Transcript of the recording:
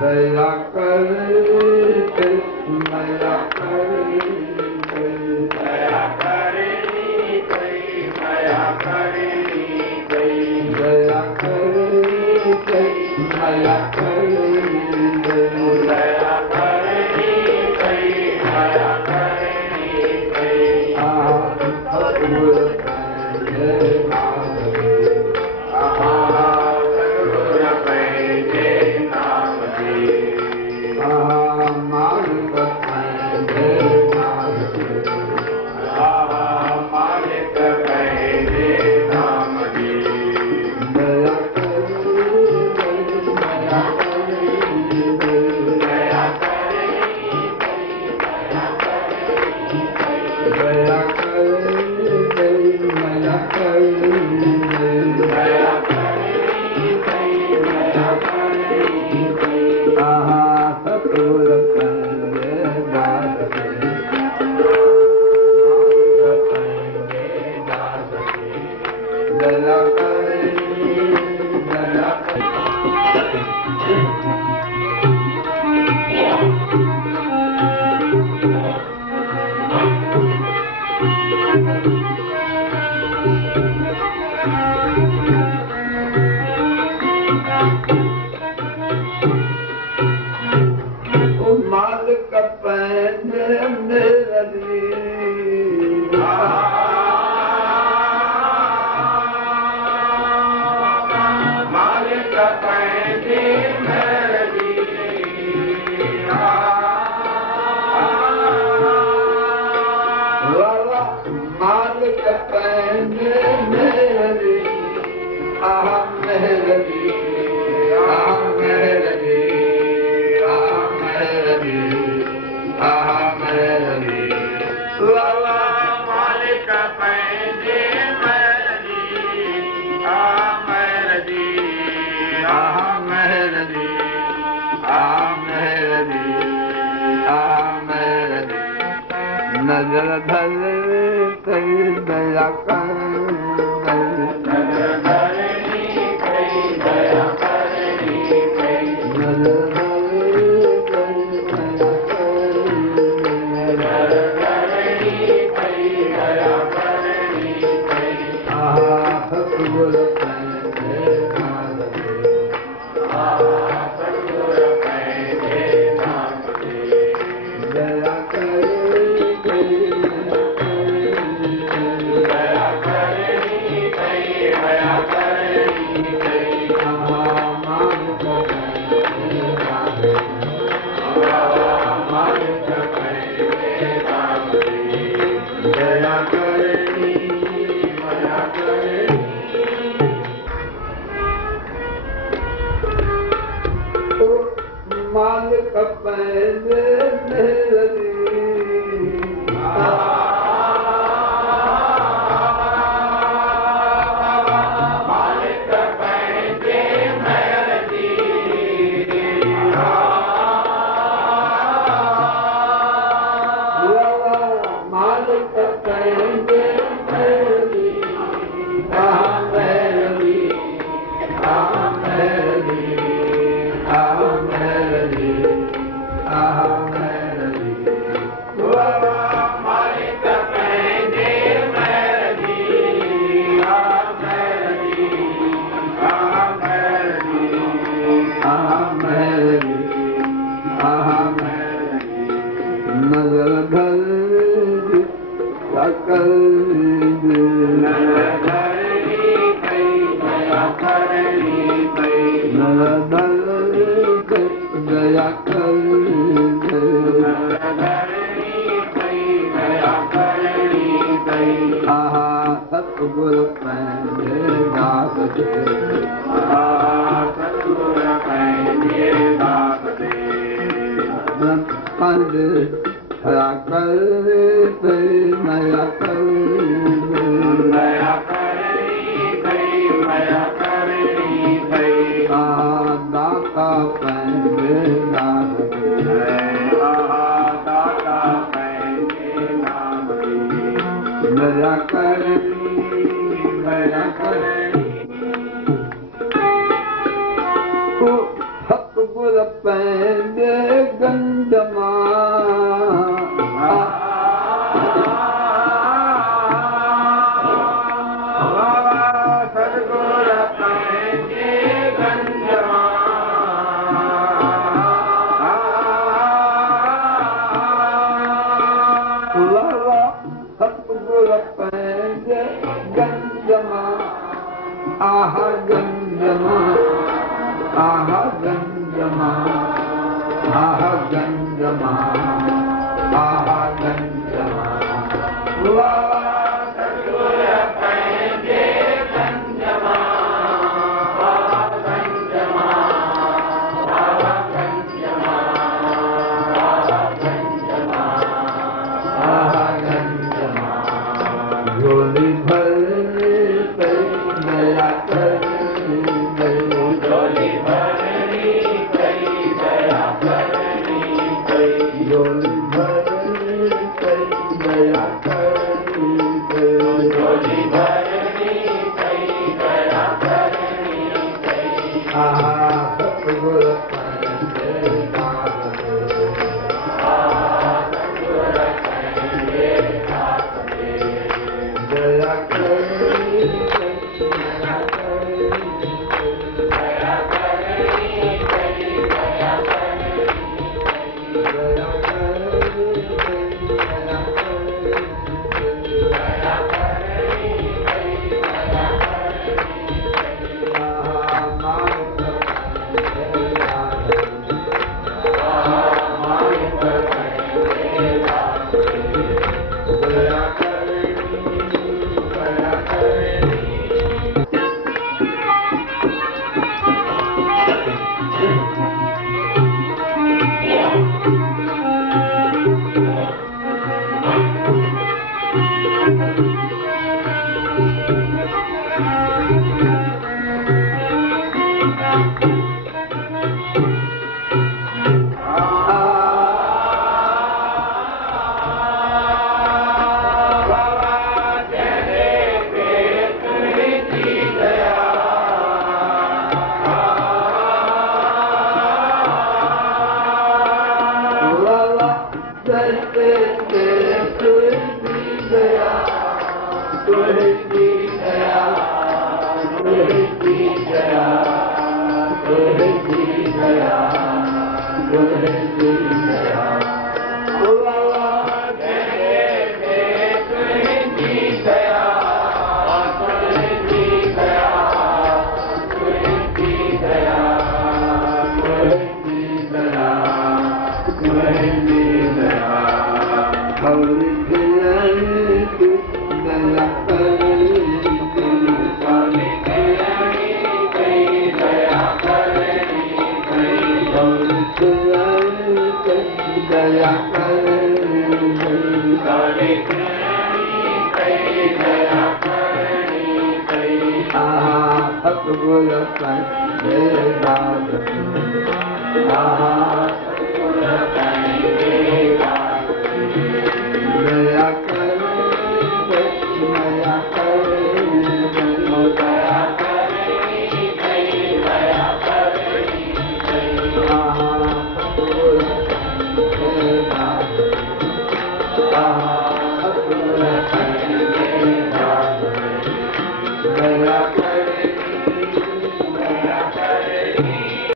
दया कर मया कर दया करनी कोई मया करनी कोई दया करनी कोई मया करनी दया करनी कोई मया करनी कोई नजर धर कई दया कर नजर धरनी कई दया करनी कई नजर धर कई दया करनी कई सतगुर मालिक पैदे मेरी मालिक पैदे मेरी मालिक पैदे मेरी नजर धर सकल नजर धरनी कई दया करनी कई नजर धर दया कर नजर धरनी कई दया करनी कई सतगुर पैदे दास दे सतगुर पैदे दास दे पंज दया कर नया कर नया करनी कई मया करनी कई दाता पैदे दास दाता पैदे दास दया करनी दया करनी सतगुर सतगुर पंहिंजे गंद मां सतगुर पंहिंजे गंद सतगुर पंहिंजे गंद मां आह गंद मां आह गंद मां आह गंद मां आह गंद मां सतगुर पंहिंजे गंद मां आह गंद मां आह गंद मां आह गंद मां आह गंद मां झोली भर दया कर झोली भरनी कई दया करनी कई झोली भरनी कई दया करनी झोली भरनी कई दया करनी कई सतगुर पंहिंजे दास सतगुर पंहिंजे दास दया करनी दया सतगुर पंहिंजे दास सतगुर पंहिंजे दास दया कर दया कर दया करनी कई दया करनी कई सतगुर पंहिंजे दास सतगुर पंहिंजे दास दया कर